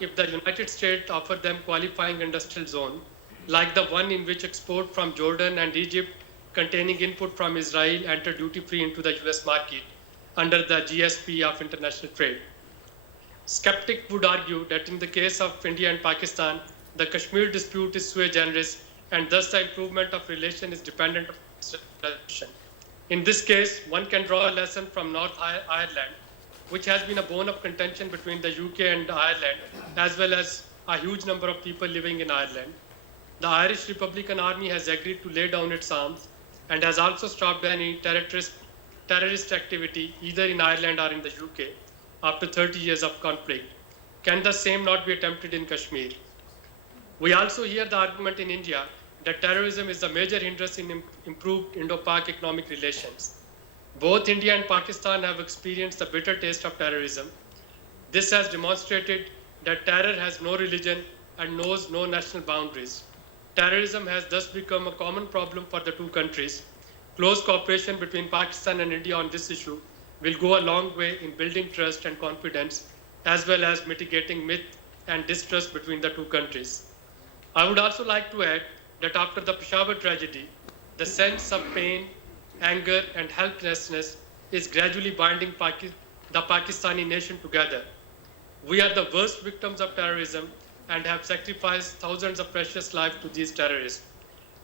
if the United States offer them qualifying industrial zone, like the one in which export from Jordan and Egypt containing input from Israel enter duty-free into the US market under the GSP of international trade. Skeptics would argue that in the case of India and Pakistan, the Kashmir dispute is sui generis, and thus the improvement of relation is dependent on resolution. In this case, one can draw a lesson from North Ireland, which has been a bone of contention between the UK and Ireland, as well as a huge number of people living in Ireland. The Irish Republican Army has agreed to lay down its arms and has also stopped any terrorist activity either in Ireland or in the UK after 30 years of conflict. Can the same not be attempted in Kashmir? We also hear the argument in India that terrorism is a major hindrance in improved Indo-Pak economic relations. Both India and Pakistan have experienced the bitter taste of terrorism. This has demonstrated that terror has no religion and knows no national boundaries. Terrorism has thus become a common problem for the two countries. Close cooperation between Pakistan and India on this issue will go a long way in building trust and confidence, as well as mitigating myth and distrust between the two countries. I would also like to add that after the Peshawar tragedy, the sense of pain, anger, and helplessness is gradually binding the Pakistani nation together. We are the worst victims of terrorism and have sacrificed thousands of precious lives to these terrorists.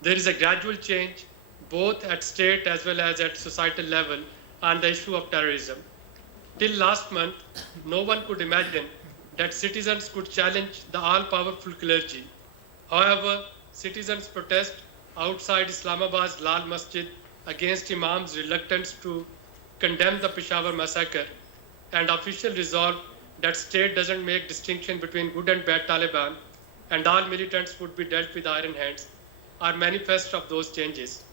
There is a gradual change, both at state as well as at societal level, on the issue of terrorism. Till last month, no one could imagine that citizens could challenge the all-powerful clergy. However, citizens protest outside Islamabad's Lal Masjid against Imam's reluctance to condemn the Peshawar massacre, and official resolve that state doesn't make distinction between good and bad Taliban and all militants would be dealt with iron hands are manifest of those changes.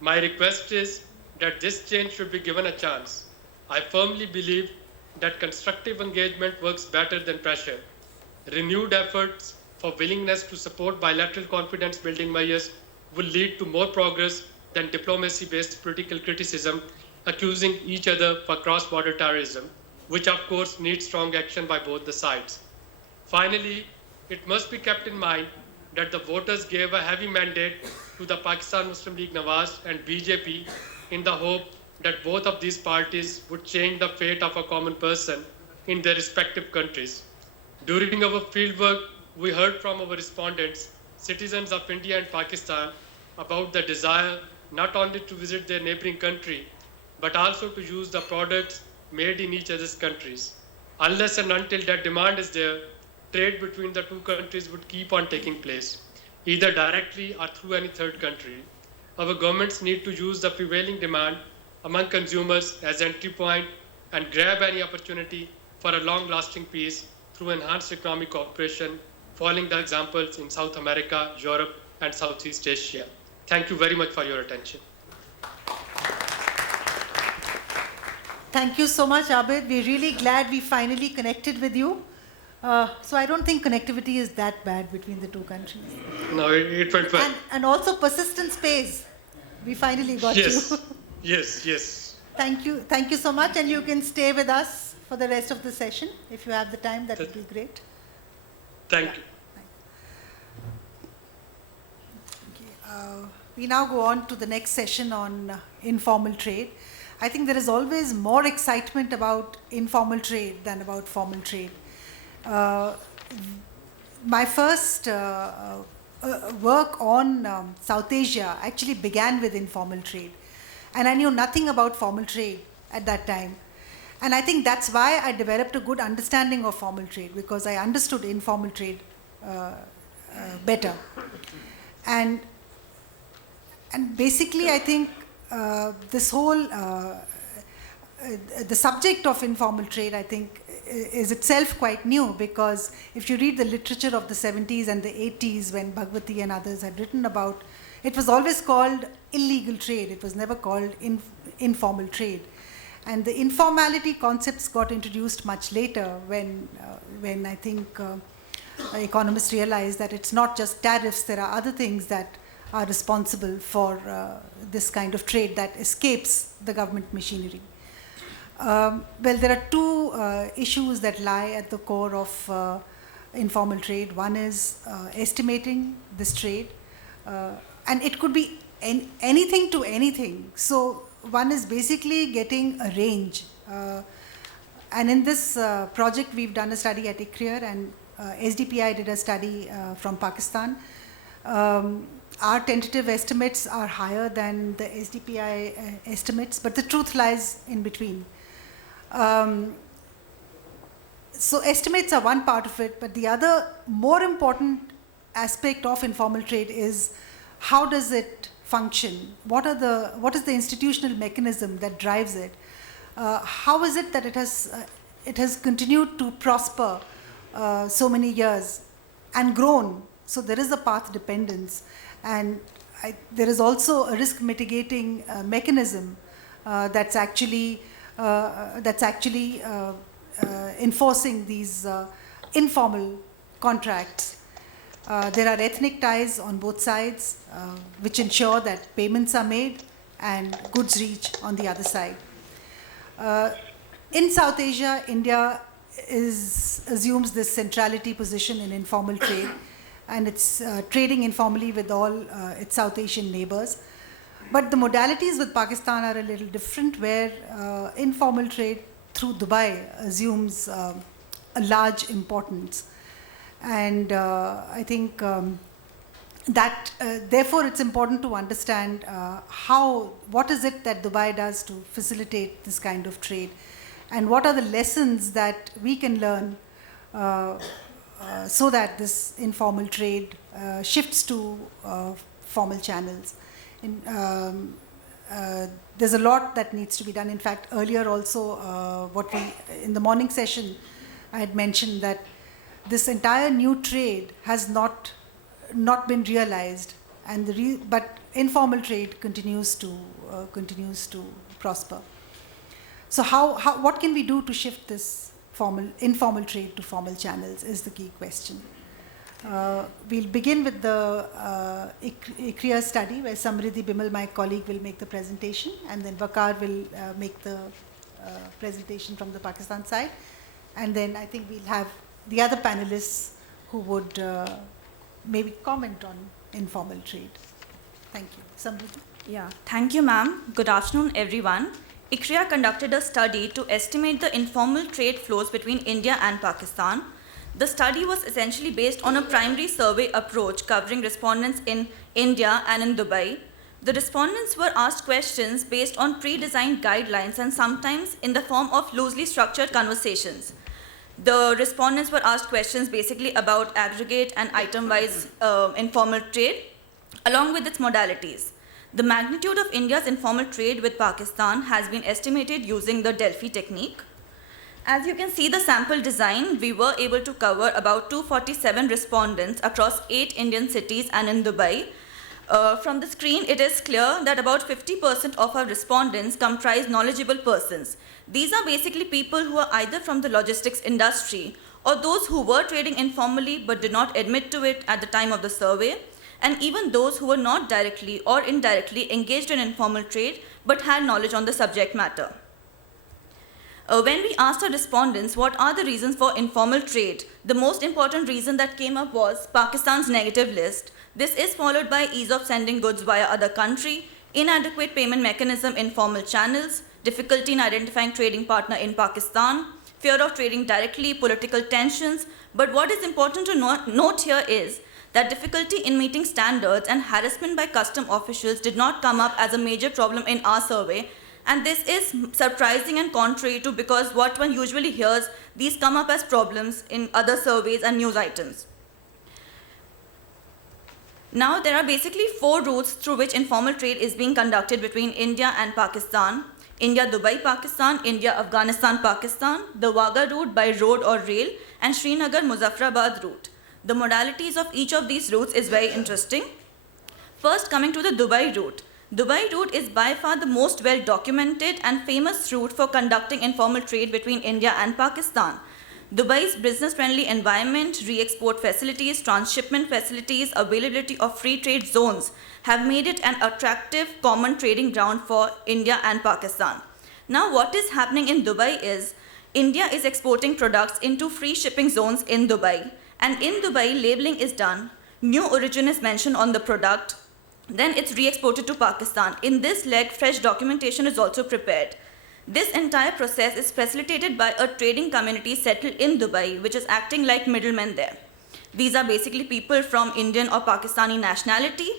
My request is that this change should be given a chance. I firmly believe that constructive engagement works better than pressure. Renewed efforts for willingness to support bilateral confidence building measures will lead to more progress than diplomacy-based political criticism accusing each other for cross-border terrorism, which of course needs strong action by both the sides. Finally, it must be kept in mind that the voters gave a heavy mandate to the Pakistan Muslim League Nawaz and BJP in the hope that both of these parties would change the fate of a common person in their respective countries. During our fieldwork, we heard from our respondents, citizens of India and Pakistan, about the desire not only to visit their neighboring country, but also to use the products made in each other's countries. Unless and until that demand is there, trade between the two countries would keep on taking place, either directly or through any third country. Our governments need to use the prevailing demand among consumers as entry point and grab any opportunity for a long-lasting peace through enhanced economic cooperation, following the examples in South America, Europe, and Southeast Asia. Thank you very much for your attention. Thank you so much, Abid. We're really glad we finally connected with you. So I don't think connectivity is that bad between the two countries. No, it went well. And also persistence pays. We finally got you. Yes. Thank you so much. And you can stay with us for the rest of the session. If you have the time, that would be great. Thank you. We now go on to the next session on informal trade. I think there is always more excitement about informal trade than about formal trade. My first work on South Asia actually began with informal trade. And I knew nothing about formal trade at that time. And I think that's why I developed a good understanding of formal trade, because I understood informal trade better. And basically, I think this whole, the subject of informal trade, I think, is itself quite new, because if you read the literature of the 70s and the 80s, when Bhagwati and others had written about, it was always called illegal trade. It was never called informal trade. And the informality concepts got introduced much later when I think economists realized that it's not just tariffs, there are other things that are responsible for this kind of trade that escapes the government machinery. Well, there are two issues that lie at the core of informal trade. One is estimating this trade, and it could be anything to anything. So one is basically getting a range. And in this project, we've done a study at ICRIER, and SDPI did a study from Pakistan. Our tentative estimates are higher than the SDPI estimates, but the truth lies in between. So estimates are one part of it, but the other more important aspect of informal trade is how does it function? What is the institutional mechanism that drives it? How is it that it has continued to prosper so many years and grown? So there is a path dependence, and there is also a risk mitigating mechanism that's actually enforcing these informal contracts. There are ethnic ties on both sides, which ensure that payments are made and goods reach on the other side. In South Asia, India assumes this centrality position in informal trade, and it's trading informally with all its South Asian neighbors. But the modalities with Pakistan are a little different, where informal trade through Dubai assumes a large importance. And I think that therefore it's important to understand what is it that Dubai does to facilitate this kind of trade, and what are the lessons that we can learn so that this informal trade shifts to formal channels. There's a lot that needs to be done. In fact, earlier also, in the morning session, I had mentioned that this entire new trade has not been realized, but informal trade continues to prosper. So what can we do to shift this informal trade to formal channels is the key question. We'll begin with the ICRIER study, where Samriddhi Bimal, my colleague, will make the presentation, and then Waqar will make the presentation from the Pakistan side. And then I think we'll have the other panelists who would maybe comment on informal trade. Thank you. Samriddhi? Yeah, thank you, ma'am. Good afternoon, everyone. ICRIER conducted a study to estimate the informal trade flows between India and Pakistan. The study was essentially based on a primary survey approach covering respondents in India and in Dubai. The respondents were asked questions based on pre-designed guidelines and sometimes in the form of loosely structured conversations. The respondents were asked questions basically about aggregate and item-wise informal trade, along with its modalities. The magnitude of India's informal trade with Pakistan has been estimated using the Delphi technique. As you can see the sample design, we were able to cover about 247 respondents across 8 Indian cities and in Dubai. From the screen, it is clear that about 50% of our respondents comprise knowledgeable persons. These are basically people who are either from the logistics industry or those who were trading informally but did not admit to it at the time of the survey, and even those who were not directly or indirectly engaged in informal trade but had knowledge on the subject matter. When we asked our respondents what are the reasons for informal trade, the most important reason that came up was Pakistan's negative list. This is followed by ease of sending goods via other country, inadequate payment mechanism in formal channels, difficulty in identifying trading partner in Pakistan, fear of trading directly, political tensions. But what is important to note here is that difficulty in meeting standards and harassment by custom officials did not come up as a major problem in our survey. And this is surprising and contrary to because what one usually hears, these come up as problems in other surveys and news items. Now, there are basically 4 routes through which informal trade is being conducted between India and Pakistan. India-Dubai, Pakistan, India-Afghanistan, Pakistan, the Wagah route by road or rail, and Srinagar-Muzaffarabad route. The modalities of each of these routes is very interesting. First, coming to the Dubai route. Dubai route is by far the most well-documented and famous route for conducting informal trade between India and Pakistan. Dubai's business-friendly environment, re-export facilities, transshipment facilities, availability of free trade zones have made it an attractive common trading ground for India and Pakistan. Now, what is happening in Dubai is India is exporting products into free shipping zones in Dubai, And in Dubai, labeling is done, new origin is mentioned on the product, then it's re-exported to Pakistan. In this leg, fresh documentation is also prepared. This entire process is facilitated by a trading community settled in Dubai, which is acting like middlemen there. These are basically people from Indian or Pakistani nationality,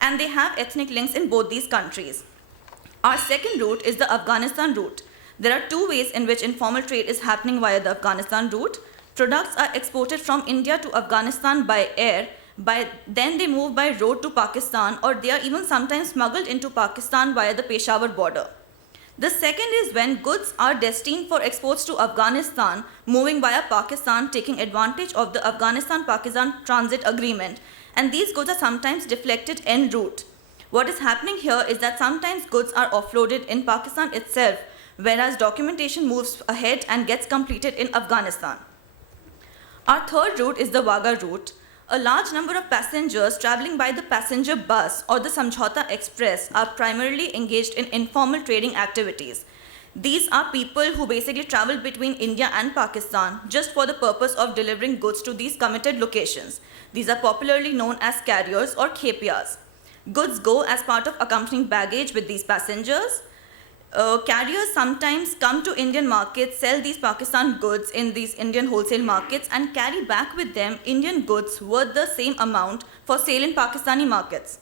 and they have ethnic links in both these countries. Our second route is the Afghanistan route. There are two ways in which informal trade is happening via the Afghanistan route. Products are exported from India to Afghanistan by air, then they move by road to Pakistan, or they are even sometimes smuggled into Pakistan via the Peshawar border. The second is when goods are destined for exports to Afghanistan, moving via Pakistan, taking advantage of the Afghanistan-Pakistan transit agreement, and these goods are sometimes deflected en route. What is happening here is that sometimes goods are offloaded in Pakistan itself, whereas documentation moves ahead and gets completed in Afghanistan. Our third route is the Wagah route. A large number of passengers traveling by the passenger bus or the Samjhauta Express are primarily engaged in informal trading activities. These are people who basically travel between India and Pakistan just for the purpose of delivering goods to these committed locations. These are popularly known as carriers or KPRs. Goods go as part of accompanying baggage with these passengers. Carriers sometimes come to Indian markets, sell these Pakistan goods in these Indian wholesale markets, and carry back with them Indian goods worth the same amount for sale in Pakistani markets.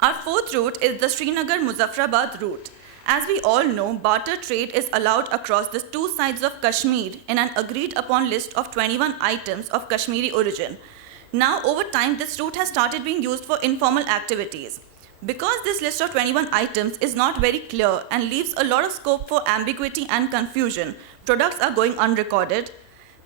Our fourth route is the Srinagar-Muzaffarabad route. As we all know, barter trade is allowed across the two sides of Kashmir in an agreed upon list of 21 items of Kashmiri origin. Now, over time, this route has started being used for informal activities. Because this list of 21 items is not very clear and leaves a lot of scope for ambiguity and confusion, products are going unrecorded.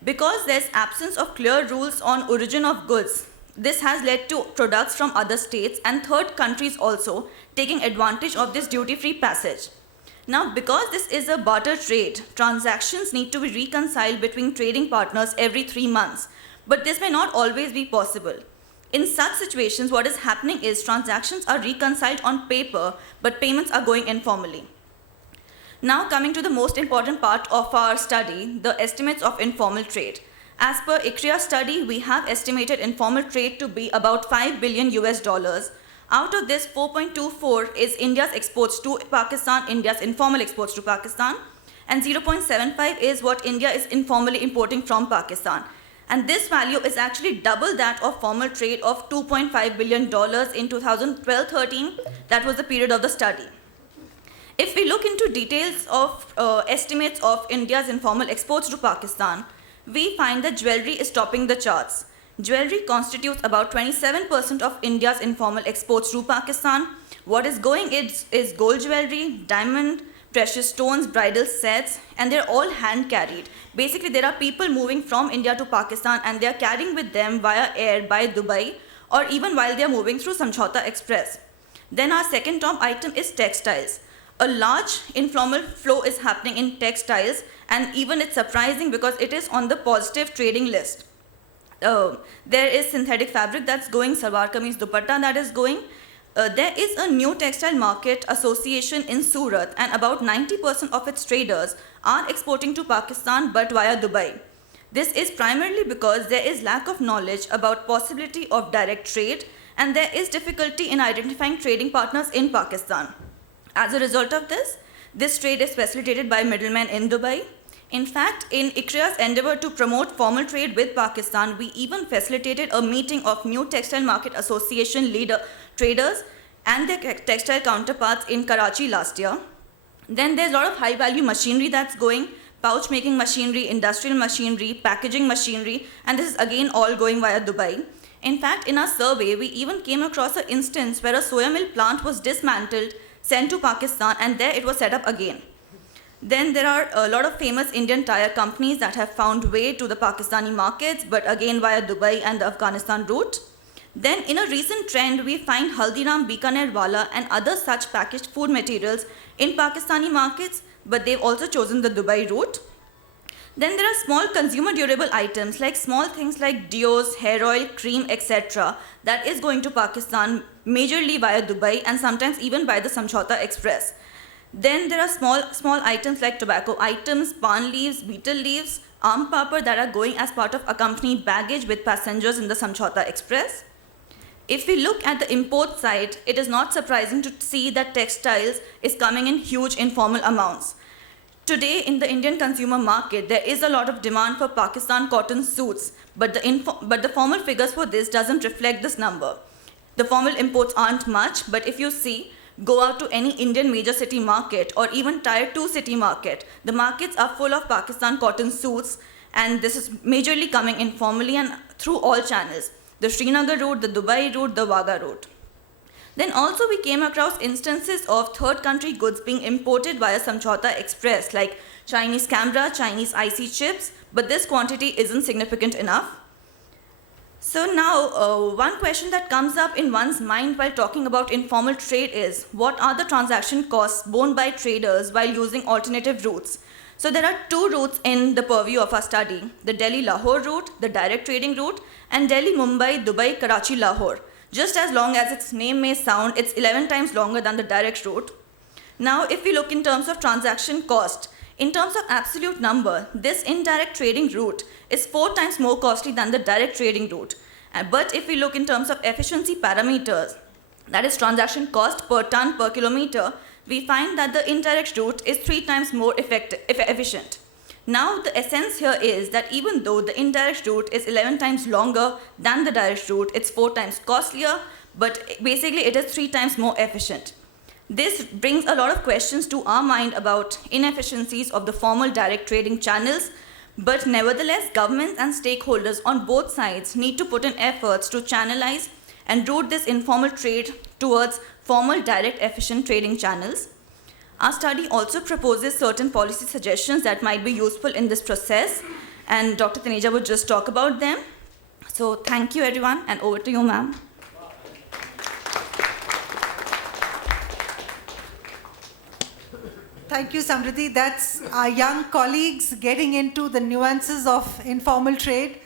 Because there's absence of clear rules on origin of goods, this has led to products from other states and third countries also taking advantage of this duty-free passage. Now, because this is a barter trade, transactions need to be reconciled between trading partners every 3 months, but this may not always be possible. In such situations, what is happening is transactions are reconciled on paper, but payments are going informally. Now coming to the most important part of our study, the estimates of informal trade. As per ICRIER study, we have estimated informal trade to be about $5 billion US. Out of this, 4.24 is India's exports to Pakistan, India's informal exports to Pakistan, and 0.75 is what India is informally importing from Pakistan. And this value is actually double that of formal trade of $2.5 billion in 2012-13. That was the period of the study. If we look into details of estimates of India's informal exports to Pakistan, we find that jewelry is topping the charts. Jewelry constitutes about 27% of India's informal exports to Pakistan. What is going is gold jewelry, diamond, precious stones, bridal sets, and they're all hand carried. Basically, there are people moving from India to Pakistan and they're carrying with them via air by Dubai, or even while they're moving through Samjhauta Express. Then our second top item is textiles. A large informal flow is happening in textiles, and even it's surprising because it is on the positive trading list. There is synthetic fabric that's going, salwar kameez dupatta that is going. There is a new textile market association in Surat, and about 90% of its traders are exporting to Pakistan but via Dubai. This is primarily because there is lack of knowledge about possibility of direct trade, and there is difficulty in identifying trading partners in Pakistan. As a result of this, this trade is facilitated by middlemen in Dubai. In fact, in ICRIER's endeavor to promote formal trade with Pakistan, we even facilitated a meeting of new textile market association traders and their textile counterparts in Karachi last year. Then there's a lot of high-value machinery that's going, pouch making machinery, industrial machinery, packaging machinery, and this is again all going via Dubai. In fact, in our survey, we even came across an instance where a soya mill plant was dismantled, sent to Pakistan, and there it was set up again. Then there are a lot of famous Indian tire companies that have found way to the Pakistani markets, but again via Dubai and the Afghanistan route. Then in a recent trend, we find Haldiram, Bikaner Wala and other such packaged food materials in Pakistani markets, but they've also chosen the Dubai route. Then there are small consumer durable items like small things like deos, hair oil, cream, etc. that is going to Pakistan majorly via Dubai and sometimes even by the Samjhauta Express. Then there are small items like tobacco items, palm leaves, betel leaves, aam papad that are going as part of accompanied baggage with passengers in the Samjhauta Express. If we look at the import side, it is not surprising to see that textiles is coming in huge informal amounts. Today, in the Indian consumer market, there is a lot of demand for Pakistan cotton suits, but the formal figures for this doesn't reflect this number. The formal imports aren't much, but if you see, go out to any Indian major city market or even tier 2 city market, the markets are full of Pakistan cotton suits, and this is majorly coming informally and through all channels. The Srinagar route, the Dubey route, the Wagah route. Then also we came across instances of third country goods being imported via Samjhauta Express, like Chinese camera, Chinese IC chips, but this quantity isn't significant enough. So now, one question that comes up in one's mind while talking about informal trade is, what are the transaction costs borne by traders while using alternative routes? So there are two routes in the purview of our study, the Delhi-Lahore route, the direct trading route, and Delhi-Mumbai, Dubai, Karachi, Lahore. Just as long as its name may sound, it's 11 times longer than the direct route. Now, if we look in terms of transaction cost, in terms of absolute number, this indirect trading route is 4 times more costly than the direct trading route. But if we look in terms of efficiency parameters, that is transaction cost per ton per kilometer, we find that the indirect route is 3 times more efficient. Now, the essence here is that even though the indirect route is 11 times longer than the direct route, it's 4 times costlier, but basically it is 3 times more efficient. This brings a lot of questions to our mind about inefficiencies of the formal direct trading channels, but nevertheless, governments and stakeholders on both sides need to put in efforts to channelize and route this informal trade towards formal direct efficient trading channels. Our study also proposes certain policy suggestions that might be useful in this process, and Dr. Taneja would just talk about them. So thank you everyone, and over to you, ma'am. Thank you, Samriddhi. That's our young colleagues getting into the nuances of informal trade.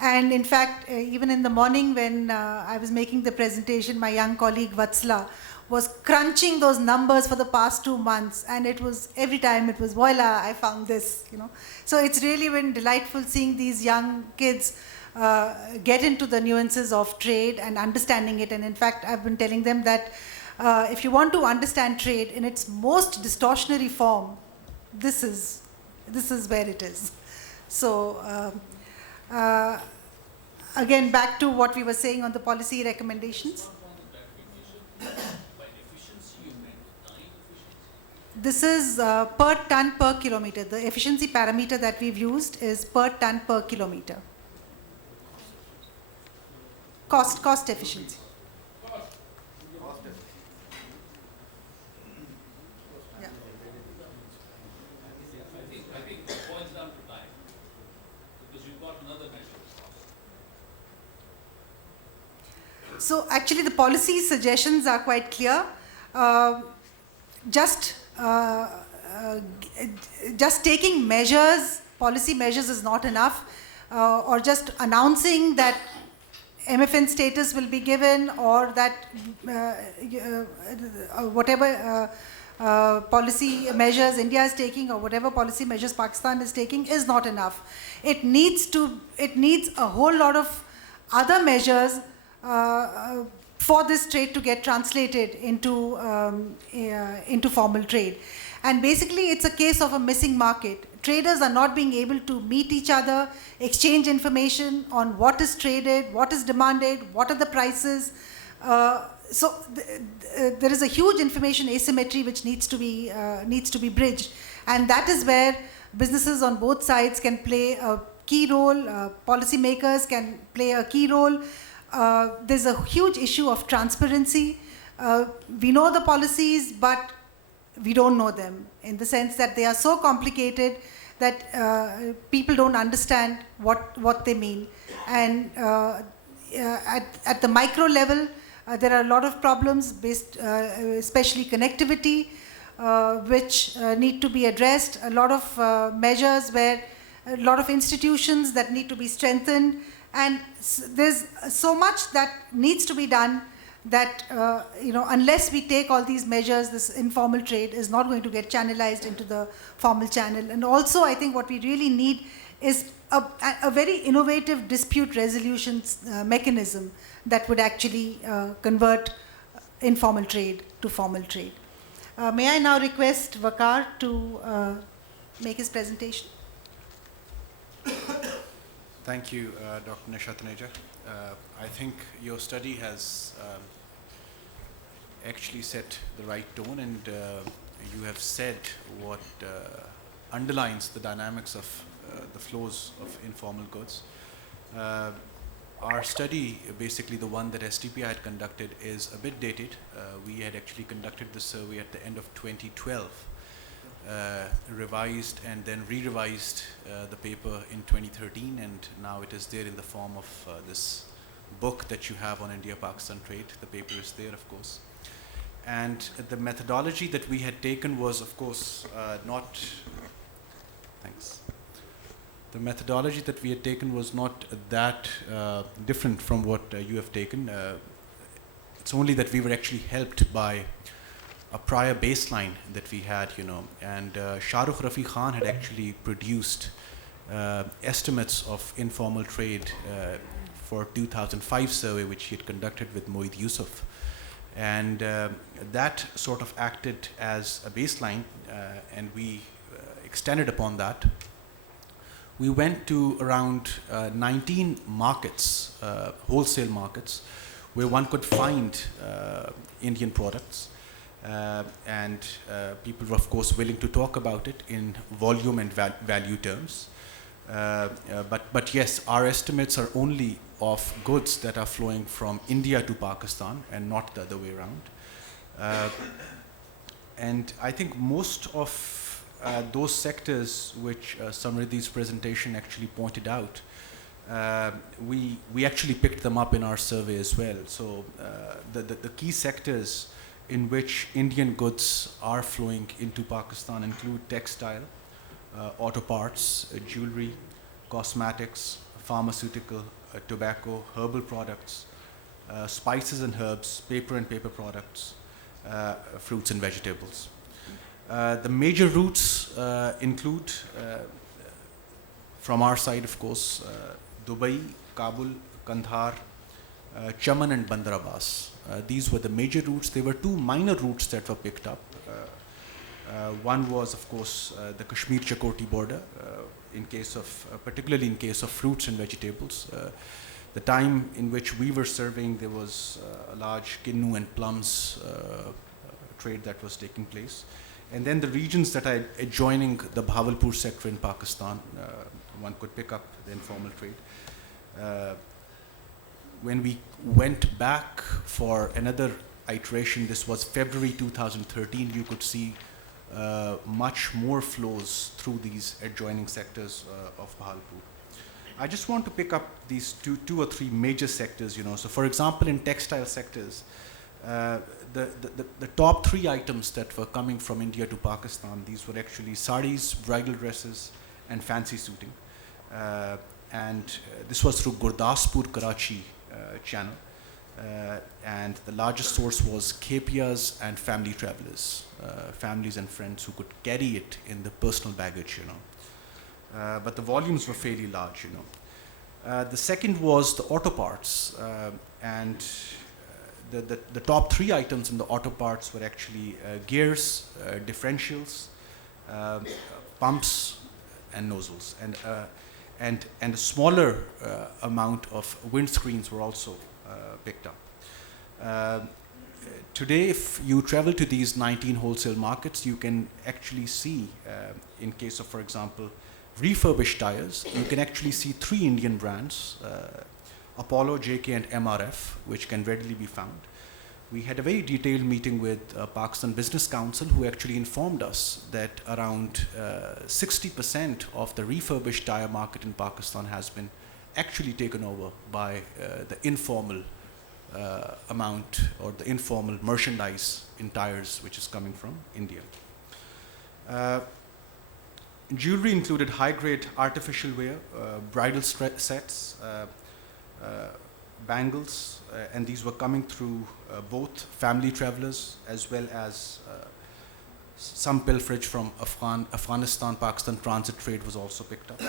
And in fact, even in the morning when I was making the presentation, my young colleague Vatsla was crunching those numbers for the past 2 months, and it was every time it was, voila, I found this, you know. So it's really been delightful seeing these young kids get into the nuances of trade and understanding it. And in fact, I've been telling them that if you want to understand trade in its most distortionary form, this is where it is. So again, back to what we were saying on the policy recommendations. This is per ton per kilometer. The efficiency parameter that we've used is per ton per kilometer. Cost efficiency. Yeah. I think it boils down to time, because you've got another measure of cost. So actually the policy suggestions are quite clear. Just taking measures, policy measures is not enough, or just announcing that MFN status will be given, or that whatever policy measures India is taking, or whatever policy measures Pakistan is taking, is not enough. It needs a whole lot of other measures for this trade to get translated into formal trade. And basically it's a case of a missing market. Traders are not being able to meet each other, exchange information on what is traded, what is demanded, what are the prices. So there is a huge information asymmetry which needs to be bridged, and that is where businesses on both sides can play a key role. Policymakers can play a key role. There's a huge issue of transparency. We know the policies, but we don't know them, in the sense that they are so complicated that people don't understand what they mean. And at the micro level, there are a lot of problems based, especially connectivity, which need to be addressed. A lot of measures where a lot of institutions that need to be strengthened. And there's so much that needs to be done that, unless we take all these measures, this informal trade is not going to get channelized into the formal channel. And also, I think what we really need is a very innovative dispute resolution mechanism that would actually convert informal trade to formal trade. May I now request Waqar to make his presentation? Thank you, Dr. Nishat Taneja. I think your study has actually set the right tone, and you have said what underlines the dynamics of the flows of informal goods. Our study, basically the one that SDPI had conducted, is a bit dated. We had actually conducted the survey at the end of 2012, revised and then re-revised the paper in 2013, and now it is there in the form of this book that you have on India-Pakistan trade. The paper is there, of course. And the methodology that we had taken was, of course, the methodology that we had taken was not that different from what you have taken. It's only that we were actually helped by a prior baseline that we had, and Shahrukh Rafi Khan had actually produced estimates of informal trade for 2005 survey, which he had conducted with Moeed Yusuf. And that sort of acted as a baseline, and we extended upon that. We went to around 19 markets, wholesale markets, where one could find Indian products. And people were, of course, willing to talk about it in volume and value terms. But yes, our estimates are only of goods that are flowing from India to Pakistan and not the other way around. And I think most of those sectors which Samriddhi's presentation actually pointed out, we actually picked them up in our survey as well. So the key sectors in which Indian goods are flowing into Pakistan include textile, auto parts, jewelry, cosmetics, pharmaceutical, tobacco, herbal products, spices and herbs, paper and paper products, fruits and vegetables. The major routes include, from our side, of course, Dubey, Kabul, Kandahar, Chaman and Bandar Abbas. These were the major routes. There were two minor routes that were picked up. One was, of course, the Kashmir-Chakoti border, particularly in case of fruits and vegetables. The time in which we were serving, there was a large kinnu and plums trade that was taking place. And then the regions that are adjoining the Bahawalpur sector in Pakistan, one could pick up the informal trade. When we went back for another iteration, this was February 2013, you could see much more flows through these adjoining sectors of Bahawalpur. I just want to pick up these two or three major sectors, So for example, in textile sectors, the top three items that were coming from India to Pakistan, these were actually saris, bridal dresses, and fancy suiting. And this was through Gurdaspur, Karachi channel. And the largest source was Khepias and family travelers, families and friends who could carry it in the personal baggage, But the volumes were fairly large, The second was the auto parts, and the top three items in the auto parts were actually gears, differentials, pumps, and nozzles, and a smaller amount of windscreens were also picked up. Today, if you travel to these 19 wholesale markets, you can actually see, in case of, for example, refurbished tires, you can actually see three Indian brands, Apollo, JK, and MRF, which can readily be found. We had a very detailed meeting with Pakistan Business Council, who actually informed us that around 60% of the refurbished tire market in Pakistan has been actually taken over by the informal amount or the informal merchandise in tires, which is coming from India. Jewelry included high-grade artificial wear, bridal sets, bangles, and these were coming through both family travelers as well as some pilferage from Afghanistan. Pakistan transit trade was also picked up.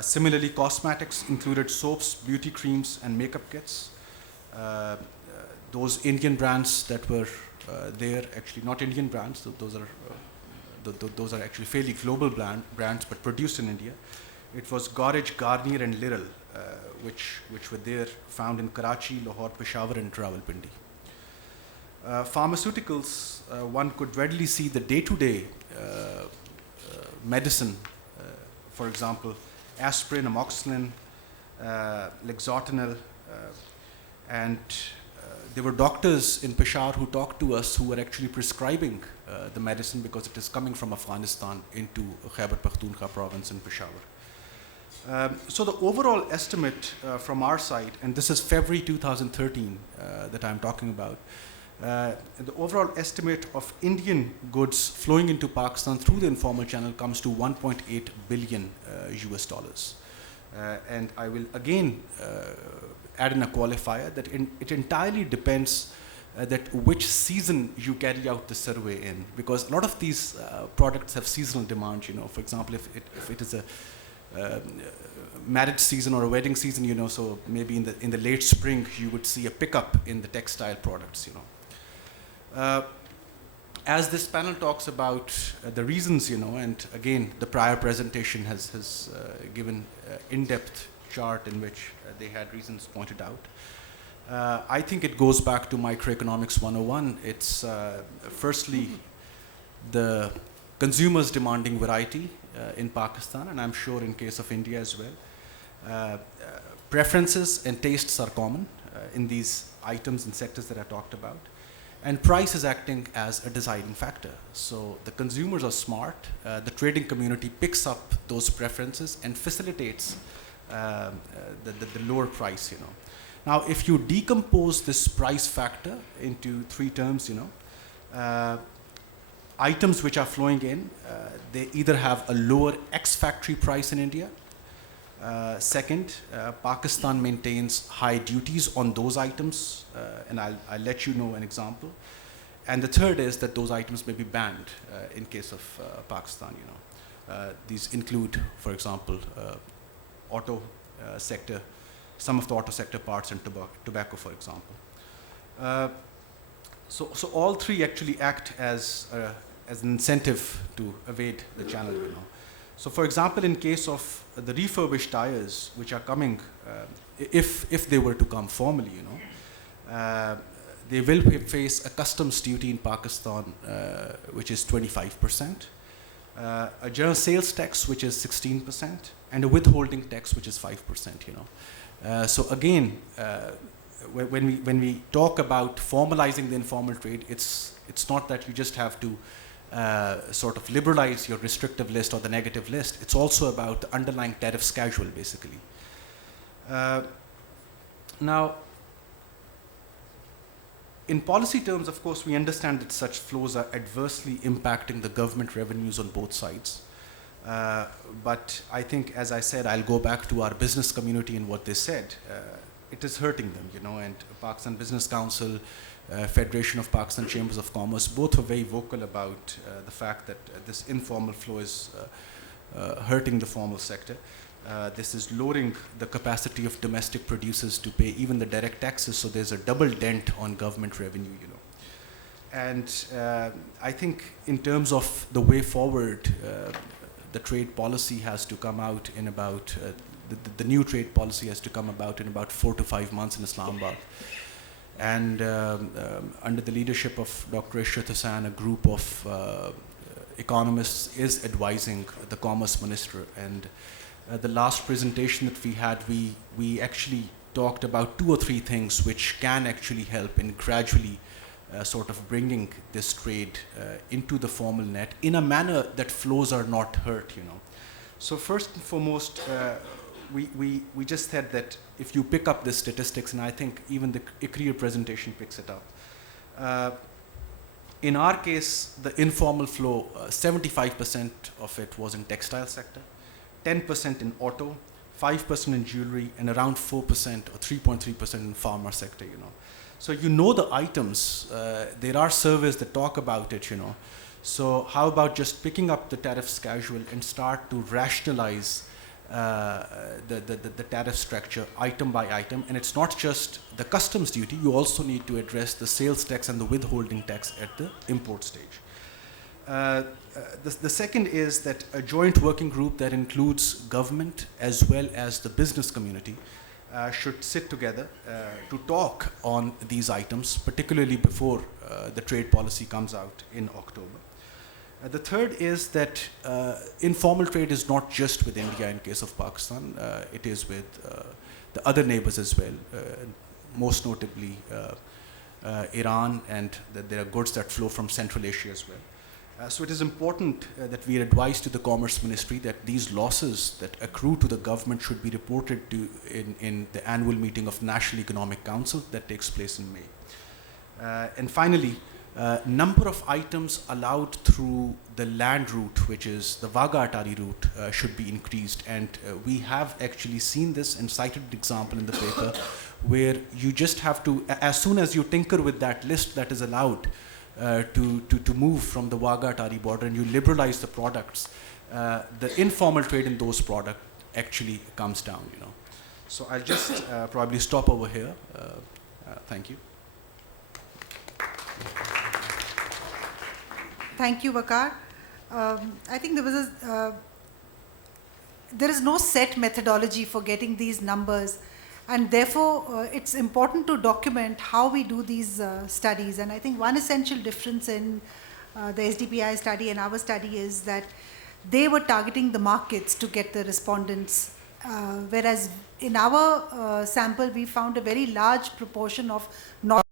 Similarly, cosmetics included soaps, beauty creams, and makeup kits. Those Indian brands that were there, actually not Indian brands, those are actually fairly global brands, but produced in India. It was Gorage, Garnier, and Lidl, which were there, found in Karachi, Lahore, Peshawar, and Rawalpindi. Pharmaceuticals, one could readily see the day-to-day medicine, for example, aspirin, amoxicillin, Lexotanil, and there were doctors in Peshawar who talked to us who were actually prescribing the medicine because it is coming from Afghanistan into Khyber Pakhtunkhwa province in Peshawar. So the overall estimate from our side, and this is February 2013 that I'm talking about, the overall estimate of Indian goods flowing into Pakistan through the informal channel comes to 1.8 billion US dollars. And I will again add in a qualifier that it entirely depends that which season you carry out the survey in, because a lot of these products have seasonal demand. You know, for example, if it is a marriage season or a wedding season, you know, so maybe in the late spring you would see a pickup in the textile products. You know, as this panel talks about the reasons, you know, and again the prior presentation has given in-depth chart in which they had reasons pointed out. I think it goes back to microeconomics 101. It's firstly the consumers demanding variety in Pakistan, and I'm sure in case of India as well. Preferences and tastes are common in these items and sectors that I talked about. And price is acting as a deciding factor. So the consumers are smart, the trading community picks up those preferences and facilitates the lower price, you know. Now, if you decompose this price factor into three terms, you know, items which are flowing in, they either have a lower ex-factory price in India. Second, Pakistan maintains high duties on those items, and I'll let you know an example. And the third is that those items may be banned in case of Pakistan, you know. These include, for example, auto sector, some of the auto sector parts and tobacco, for example. So all three actually act as an incentive to evade the channel, you know. So for example, in case of the refurbished tires which are coming, if they were to come formally, you know, they will face a customs duty in Pakistan which is 25%, a general sales tax which is 16%, and a withholding tax which is 5%, you know. So again, when we talk about formalizing the informal trade, it's not that you just have to sort of liberalize your restrictive list or the negative list. It's also about the underlying tariff schedule, basically. Now, in policy terms, of course, we understand that such flows are adversely impacting the government revenues on both sides. But I think, as I said, I'll go back to our business community and what they said. It is hurting them, you know, and Pakistan Business Council, Federation of Pakistan Chambers of Commerce, both are very vocal about the fact that this informal flow is hurting the formal sector. This is lowering the capacity of domestic producers to pay even the direct taxes, so there's a double dent on government revenue, you know. And I think in terms of the way forward, the trade policy has to come out in about, the new trade policy has to come about in about 4 to 5 months in Islamabad. And under the leadership of Dr. Ishrat Husain, a group of economists is advising the Commerce Minister. And the last presentation that we had, we actually talked about 2 or 3 things which can actually help in gradually sort of bringing this trade into the formal net in a manner that flows are not hurt, you know. So first and foremost, we just said that if you pick up the statistics, and I think even the ICRIER presentation picks it up. In our case, the informal flow, 75% of it was in textile sector, 10% in auto, 5% in jewelry, and around 4% or 3.3% in pharma sector, you know. So you know the items, there are surveys that talk about it, you know. So how about just picking up the tariff schedule and start to rationalize the tariff structure item by item, and it's not just the customs duty, you also need to address the sales tax and the withholding tax at the import stage. The second is that a joint working group that includes government as well as the business community should sit together to talk on these items, particularly before the trade policy comes out in October. The third is that informal trade is not just with India in case of Pakistan, it is with the other neighbors as well, most notably Iran, and that there are goods that flow from Central Asia as well. So it is important that we advise to the Commerce Ministry that these losses that accrue to the government should be reported to in the annual meeting of National Economic Council that takes place in May. And finally, number of items allowed through the land route, which is the Wagah-Atari route, should be increased. And we have actually seen this and cited an example in the paper where you just have to, as soon as you tinker with that list that is allowed to move from the Wagah-Atari border and you liberalize the products, the informal trade in those products actually comes down, you know. So I'll just probably stop over here. Thank you. Thank you, Waqar. I think there is no set methodology for getting these numbers, and therefore it's important to document how we do these studies. And I think one essential difference in the SDPI study and our study is that they were targeting the markets to get the respondents, whereas in our sample we found a very large proportion of not